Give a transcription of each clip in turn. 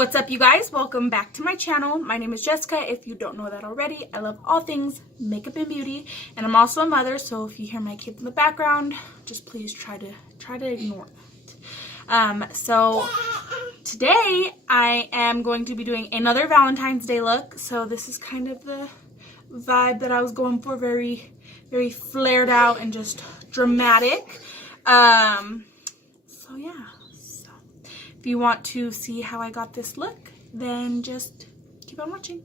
What's up, you guys? Welcome back to my channel. My name is Jessica. If you don't know that already, I love all things makeup and beauty, and I'm also a mother, so if you hear my kids in the background, just please try to ignore that. So today I am going to be doing another Valentine's Day look. So this is kind of the vibe that I was going for, very flared out and just dramatic. So yeah. If you want to see how I got this look, then just keep on watching.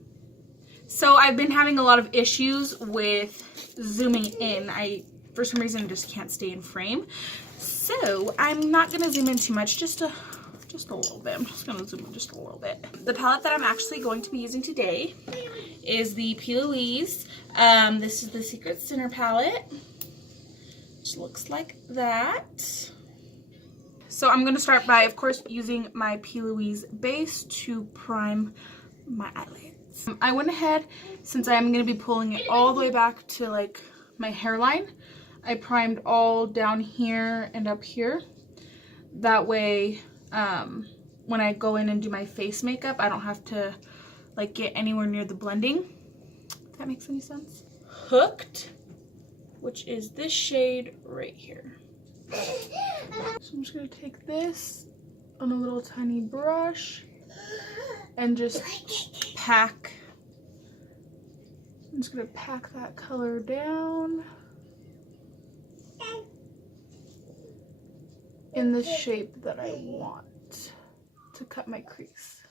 So I've been having a lot of issues with zooming in. I, for some reason, just can't stay in frame. So I'm not going to zoom in too much, just a little bit. I'm just going to zoom in just a little bit. The palette that I'm actually going to be using today is the P.Louise. This is the Secret Sinner palette, which looks like that. So I'm going to start by, of course, using my P.Louise base to prime my eyelids. I went ahead, since I'm going to be pulling it all the way back to like my hairline, I primed all down here and up here. That way, when I go in and do my face makeup, I don't have to like get anywhere near the blending. If that makes any sense. Hooked, which is this shade right here. So I'm just going to take this on a little tiny brush and just pack. I'm just going to pack that color down in the shape that I want to cut my crease.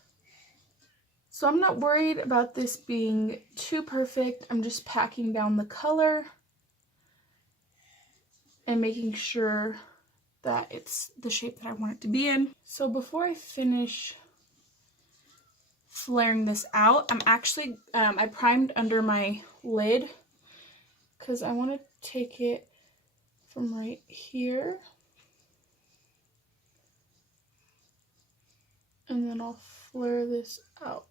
So I'm not worried about this being too perfect. I'm just packing down the color and making sure that it's the shape that I want it to be in. So before I finish flaring this out, I'm actually, I primed under my lid because I want to take it from right here. And then I'll flare this out.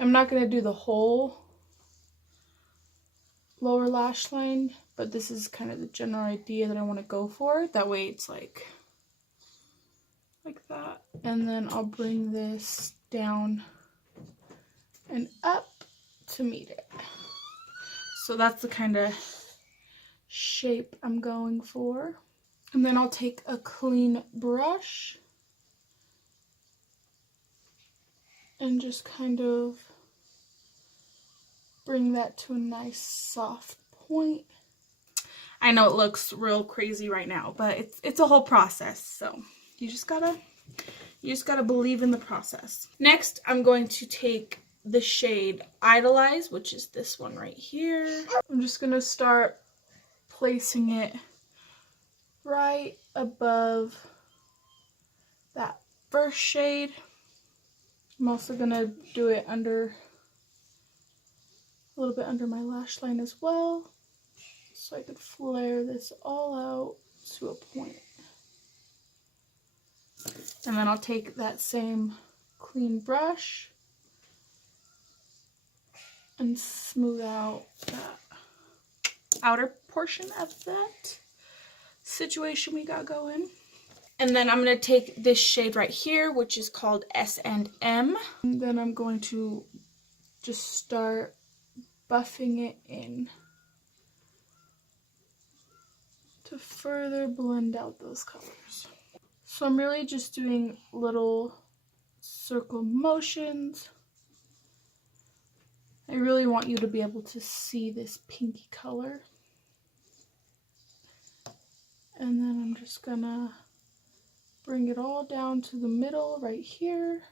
I'm not going to do the whole lower lash line, but this is kind of the general idea that I want to go for. That way it's like that. And then I'll bring this down and up to meet it. So that's the kind of shape I'm going for. And then I'll take a clean brush and just kind of bring that to a nice soft point. I know it looks real crazy right now, but it's a whole process, so you just gotta believe in the process. Next, I'm going to take the shade Idolize, which is this one right here. I'm just gonna start placing it right above that first shade. I'm also gonna do it under a little bit under my lash line as well, so I could flare this all out to a point. And then I'll take that same clean brush and smooth out that outer portion of that situation we got going. And then I'm going to take this shade right here, which is called S&M. And then I'm going to just start buffing it in to further blend out those colors. So I'm really just doing little circle motions. I really want you to be able to see this pinky color. And then I'm just gonna bring it all down to the middle right here.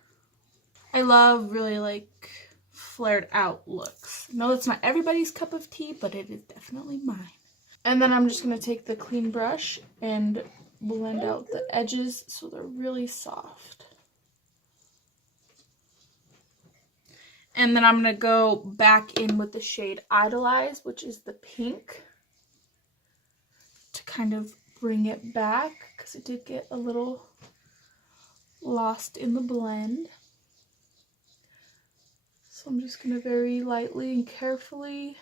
I love really like flared out looks. I know it's not everybody's cup of tea, but it is definitely mine. And then I'm just going to take the clean brush and blend out the edges so they're really soft. And then I'm going to go back in with the shade Idolize, which is the pink, to kind of bring it back because it did get a little lost in the blend. So I'm just going to very lightly and carefully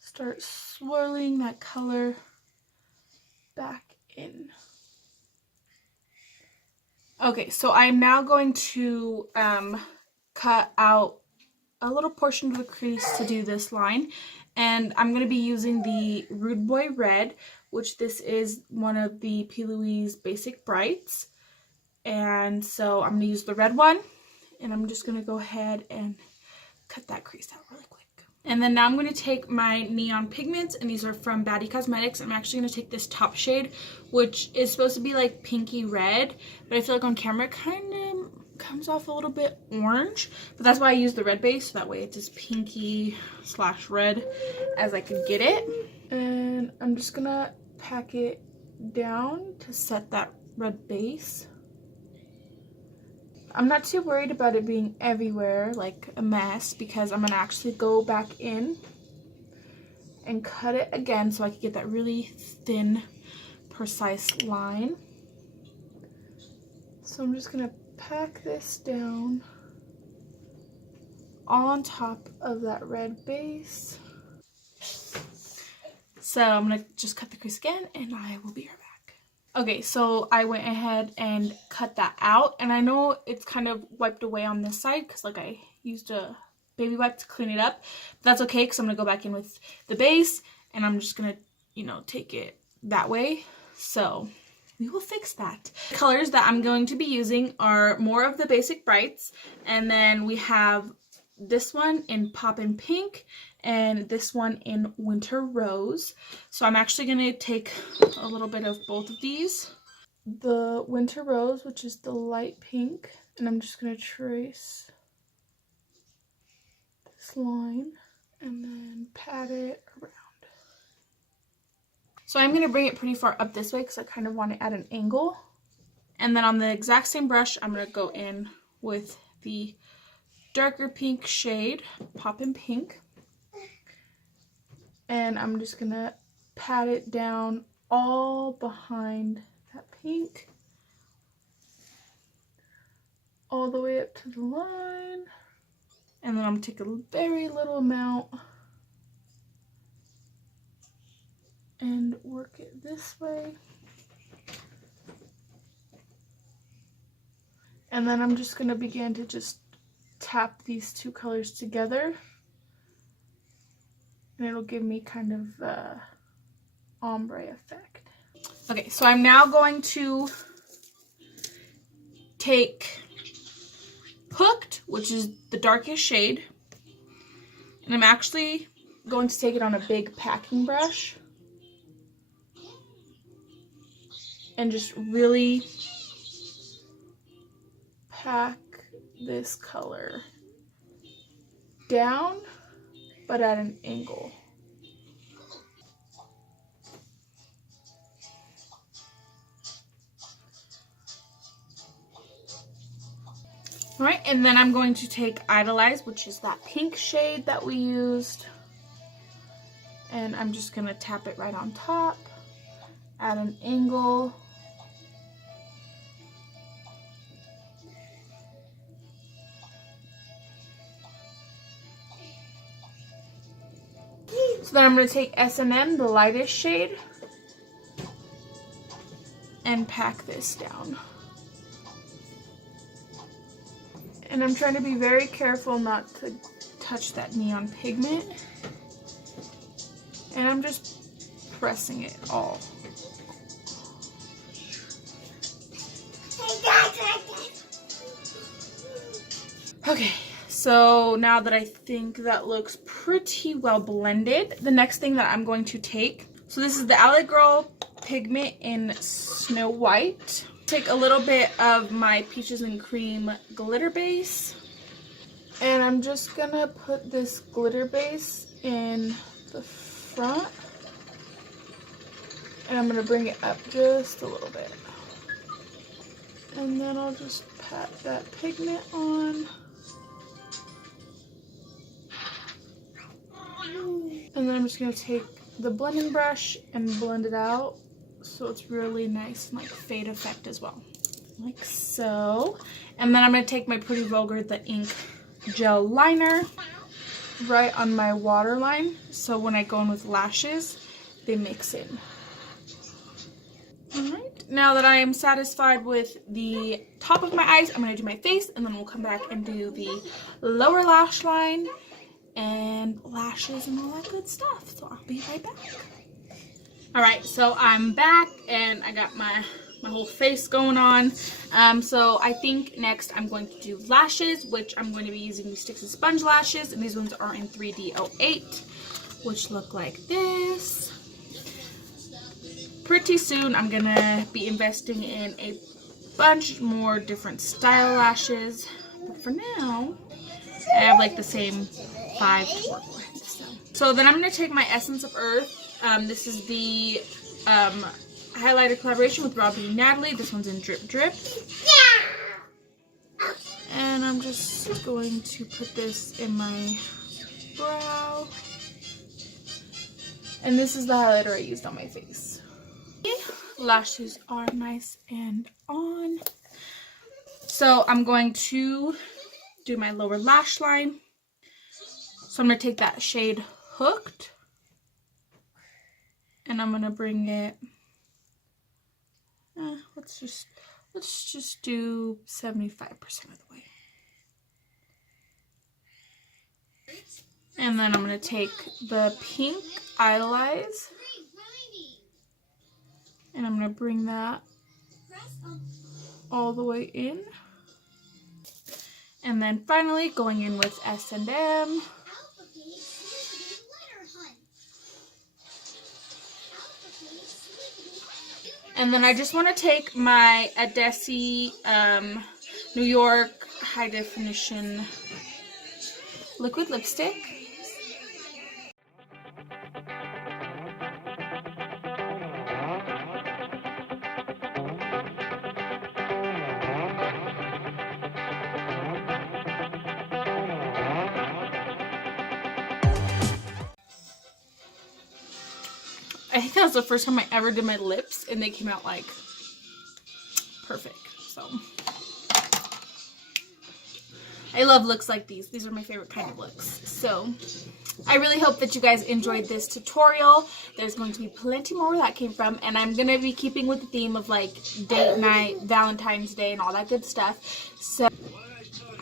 start swirling that color back in. Okay, so I'm now going to cut out a little portion of the crease to do this line. And I'm going to be using the Rude Boy Red, which this is one of the P.Louise Basic Brights. And so I'm going to use the red one. And I'm just going to go ahead and cut that crease out really quick. And then now I'm going to take my neon pigments, and these are from Baddie Cosmetics. I'm actually going to take this top shade, which is supposed to be like pinky red, but I feel like on camera it kind of comes off a little bit orange, but that's why I use the red base, so that way it's as pinky / red as I could get it. And I'm just gonna pack it down to set that red base. I'm not too worried about it being everywhere like a mess, because I'm gonna actually go back in and cut it again so I can get that really thin, precise line. So I'm just gonna pack this down all on top of that red base. So I'm gonna just cut the crease again, and I will be right back. Okay, so I went ahead and cut that out, and I know it's kind of wiped away on this side because like I used a baby wipe to clean it up, but that's okay because I'm gonna go back in with the base, and I'm just gonna, you know, take it that way. So we will fix that. The colors that I'm going to be using are more of the basic brights, and then we have this one in Poppin Pink and this one in Winter Rose. So I'm actually going to take a little bit of both of these. The Winter Rose, which is the light pink, and I'm just going to trace this line and then pat it around. So I'm going to bring it pretty far up this way because I kind of want it at an angle. And then on the exact same brush, I'm going to go in with the darker pink shade, Poppin Pink. And I'm just going to pat it down all behind that pink, all the way up to the line. And then I'm going to take a very little amount and work it this way. And then I'm just going to begin to just tap these two colors together, and it'll give me kind of ombre effect. Okay, so I'm now going to take Hooked, which is the darkest shade, and I'm actually going to take it on a big packing brush and just really pack this color down, but at an angle. Alright, and then I'm going to take Idolize, which is that pink shade that we used, and I'm just going to tap it right on top at an angle. So then I'm going to take S&M, the lightest shade, and pack this down. And I'm trying to be very careful not to touch that neon pigment. And I'm just pressing it all. Okay, so now that I think that looks pretty well blended, the next thing that I'm going to take, so this is the Alley Girl Pigment in Snow White. Take a little bit of my Peaches and Cream glitter base, and I'm just gonna put this glitter base in the front, and I'm gonna bring it up just a little bit, and then I'll just pat that pigment on, and then I'm just gonna take the blending brush and blend it out so it's really nice and like fade effect as well, like so. And then I'm going to take my Pretty Vulgar the ink gel liner right on my waterline, so when I go in with lashes they mix in. Alright, now that I am satisfied with the top of my eyes, I'm going to do my face, and then we'll come back and do the lower lash line and lashes and all that good stuff. So I'll be right back. Alright, so I'm back and I got my whole face going on. So I think next I'm going to do lashes, which I'm going to be using these Sticks and Sponge lashes, and these ones are in 3D08, which look like this. Pretty soon I'm gonna be investing in a bunch more different style lashes, but for now I have like the same 5 to work with. So then I'm gonna take my Essence of Earth. This is the highlighter collaboration with Robbie and Natalie. This one's in Drip Drip. And I'm just going to put this in my brow. And this is the highlighter I used on my face. Lashes are nice and on. So I'm going to do my lower lash line. So I'm going to take that shade Hooked. And I'm going to bring it, let's just do 75% of the way. And then I'm going to take the pink Idolize, and I'm going to bring that all the way in. And then finally going in with S&M. And then I just want to take my Addessy New York High Definition liquid lipstick. I think that was the first time I ever did my lips, and they came out like perfect. So I love looks like these. These are my favorite kind of looks. So I really hope that you guys enjoyed this tutorial. There's going to be plenty more where that came from, and I'm going to be keeping with the theme of like date night, Valentine's Day, and all that good stuff. So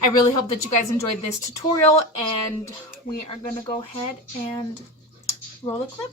I really hope that you guys enjoyed this tutorial, and we are going to go ahead and roll a clip.